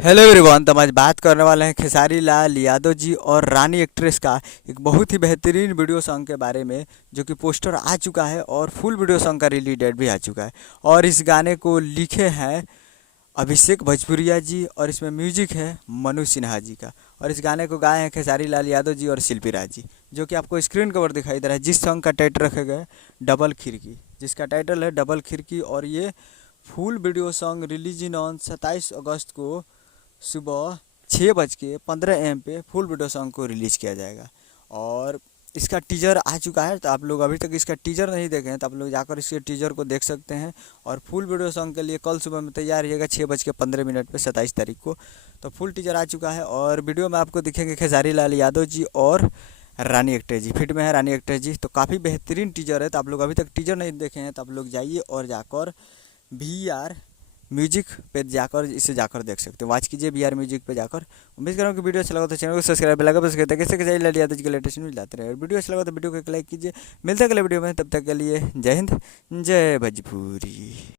Hello everyone. तो हम आज बात करने वाले हैं खेसारी लाल यादव जी और रानी एक्ट्रेस का एक बहुत ही बेहतरीन वीडियो सॉन्ग के बारे में, जो कि पोस्टर आ चुका है और फुल वीडियो सॉन्ग का रिलीज डेट भी आ चुका है। और इस गाने को लिखे हैं अभिषेक भोजपुरिया जी और इसमें म्यूजिक है मनु सिन्हा जी का। और इस गाने को गाए हैं खेसारी लाल यादव जी और शिल्पी राज जी, जो कि आपको स्क्रीन कवर दिखाई दे रहा है। जिस सॉन्ग का टाइटल रखा गया है डबल खिड़की, जिसका टाइटल है डबल खिड़की। और ये full video song release in on 27 अगस्त को सुबह 6:15 AM पे फुल वीडियो सॉन्ग को रिलीज़ किया जाएगा। और इसका टीजर आ चुका है, तो आप लोग अभी तक इसका टीजर नहीं देखे हैं तो आप लोग जाकर इसके टीजर को देख सकते हैं। और फुल वीडियो सॉन्ग के लिए कल सुबह में तैयार रहिएगा 6:15 पे 27 तारीख को। तो फुल टीजर आ चुका है और वीडियो में आपको दिखेंगे खेसारी लाल यादव जी और रानी एक्ट्रेस जी। फिट में है रानी एक्ट्रेस जी। तो काफ़ी बेहतरीन टीजर है। तो आप लोग अभी तक टीजर नहीं देखे हैं तो आप लोग जाइए और जाकर VR म्यूजिक पे जाकर इसे जाकर देख सकते हो। वॉच कीजिए VR म्यूजिक पे जाकर। उम्मीद कर रहा हूँ कि वीडियो अच्छा लगा तो चैनल को सब्सक्राइब लगा बस कहते हैं कैसे कैसे लाल यादव जी के लेटेस्ट न्यूज़ लाते रहे। और वीडियो अच्छा लगा तो वीडियो को लाइक कीजिए। मिलते हैं अगले वीडियो में, तब तक के लिए जय हिंद जय भोजपुरी।